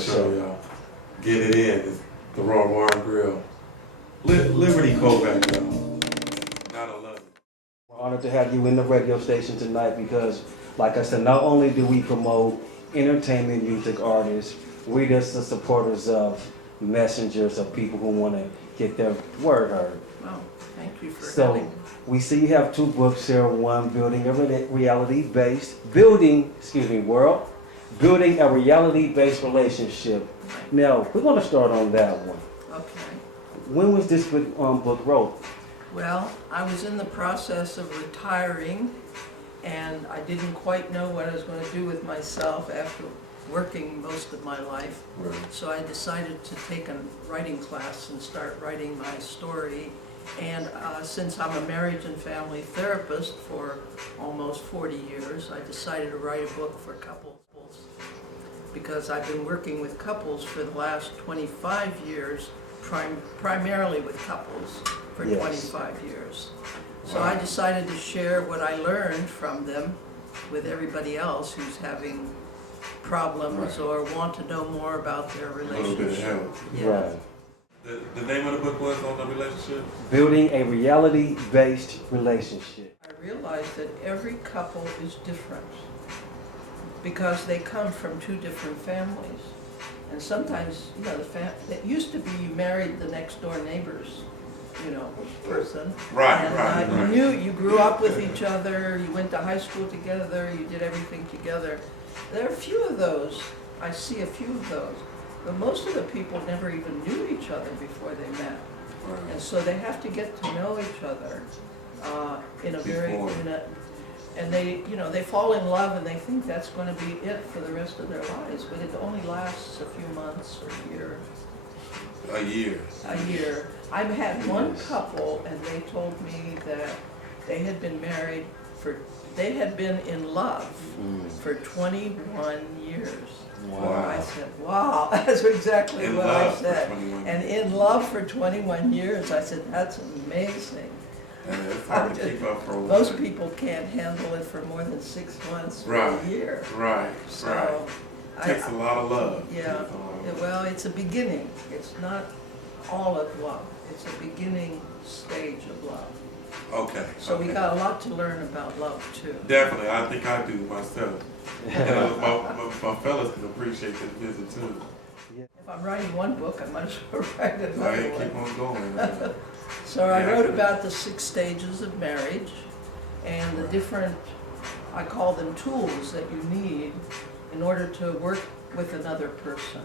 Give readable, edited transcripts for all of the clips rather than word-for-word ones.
show y'all. Get it in. It's the Raw Wine Grill. Liberty Kovacs, y'all. Gotta love it. We're honored to have you in the radio station tonight because, like I said, not only do we promote entertainment music artists, we're just the supporters of messengers of people who want to get their word heard. Well, thank you for So we see you have two books here. One, building a reality-based building a reality-based relationship. Now we're going to start on that one. Okay. When was this book wrote? Well, I was in the process of retiring, and I didn't quite know what I was going to do with myself after working most of my life. Right. So I decided to take a writing class and start writing my story. And since I'm a marriage and family therapist for almost 40 years, I decided to write a book for couples because I've been working with couples for the last 25 years, primarily with couples for 25 years. So I decided to share what I learned from them with everybody else who's having problems or want to know more about their relationship. A little bit of help. Yeah. Right. The name of the book was on the relationship? Building a reality-based relationship. I realized that every couple is different because they come from two different families. And sometimes, you know, it used to be you married the next door neighbor's, you know, person. Right, and, right. You grew up with each other, you went to high school together, you did everything together. There are a few of those, I see a few of those, but most of the people never even knew each other before they met. Right. And so they have to get to know each other and they, you know, they fall in love and they think that's going to be it for the rest of their lives, but it only lasts a few months or a year. A year. A year. I've had one couple and they told me that they had been married they had been in love for 21 years. Wow. I said, wow, that's exactly In what I love for said. 21 And years. in love for 21 years, I said, that's amazing. And it's hard to keep up for a while. Most people can't handle it for more than 6 months or a year. Right, So right. Takes a lot of love. Yeah, well, it's a beginning. It's not all of love. It's a beginning stage of love. Okay. So we got a lot to learn about love too. Definitely, I think I do myself. And my fellas can appreciate this visit too. If I'm writing one book, I might as well write another Right, keep one. on going. So I wrote about the 6 stages of marriage and the different, I call them tools that you need in order to work with another person.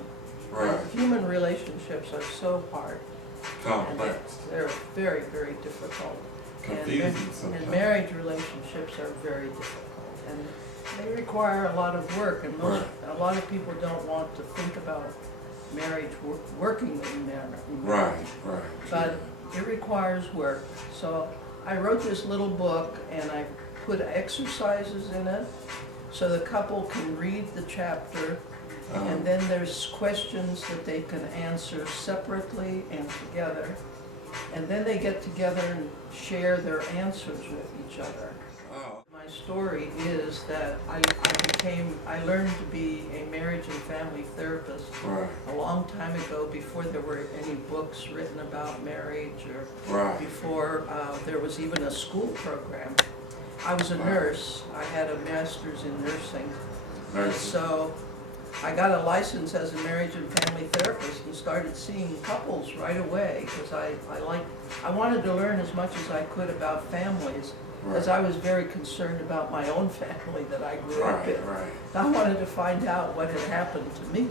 Right. Human relationships are so hard. Complex. They're very, very difficult. Confusing sometimes. And marriage relationships are very difficult. And they require a lot of work. And a lot of people don't want to think about marriage working in marriage. Right, right. But it requires work. So I wrote this little book and I put exercises in it so the couple can read the chapter. And then there's questions that they can answer separately and together. And then they get together and share their answers with each other. Oh. My story is that I learned to be a marriage and family therapist a long time ago before there were any books written about marriage or before there was even a school program. I was a nurse. I had a master's in nursing. And so I got a license as a marriage and family therapist and started seeing couples right away because I wanted to learn as much as I could about families because I was very concerned about my own family that I grew up in. I wanted to find out what had happened to me.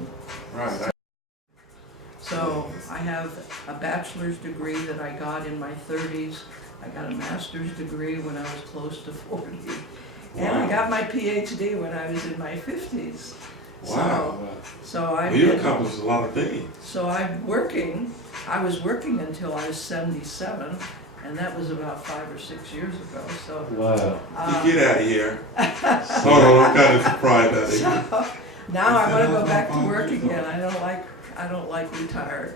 Right. So I have a bachelor's degree that I got in my 30s. I got a master's degree when I was close to 40. And I got my PhD when I was in my 50s. Wow. So you accomplished a lot of things. So I was working until I was 77, and that was about 5 or 6 years ago. So you get out of here. Hold on, I'm kind of surprised at it. So now I want to go back to work again. I don't like retired.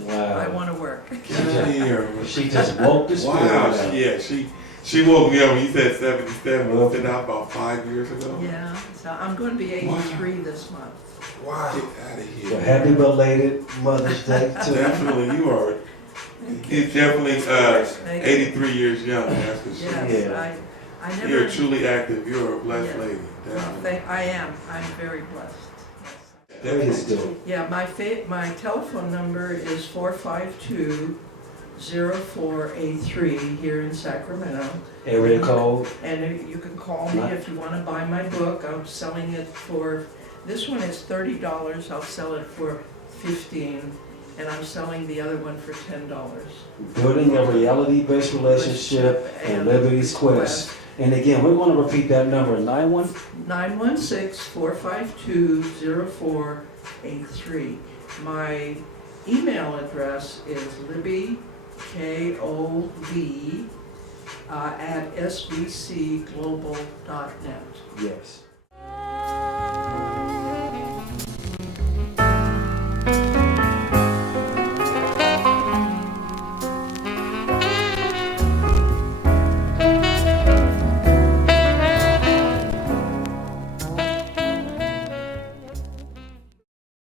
Wow. I want to work. Get out of here. She just woke the spirit. Wow. Yeah, she She woke me up when you said 77. We sent out about 5 years ago. Yeah, so I'm going to be 83 this month. Wow. Get out of here. So happy belated Mother's Day to you. Definitely, you are. He's definitely 83 years young. That's for sure. Yes, Yeah. I never. You're truly active. You're a blessed Yeah. lady. Well, Definitely. I am. I'm very blessed. Please do. Yeah, my telephone number is 452-0483 here in Sacramento. Area code. And you can call me if you want to buy my book. I'm selling it for, this one is $30. I'll sell it for $15. And I'm selling the other one for $10. Building a reality-based relationship and Liberty's Quest. And again, we're going to repeat that number, 916-452-0483. My email address is libbykov at sbcglobal.net. Yes.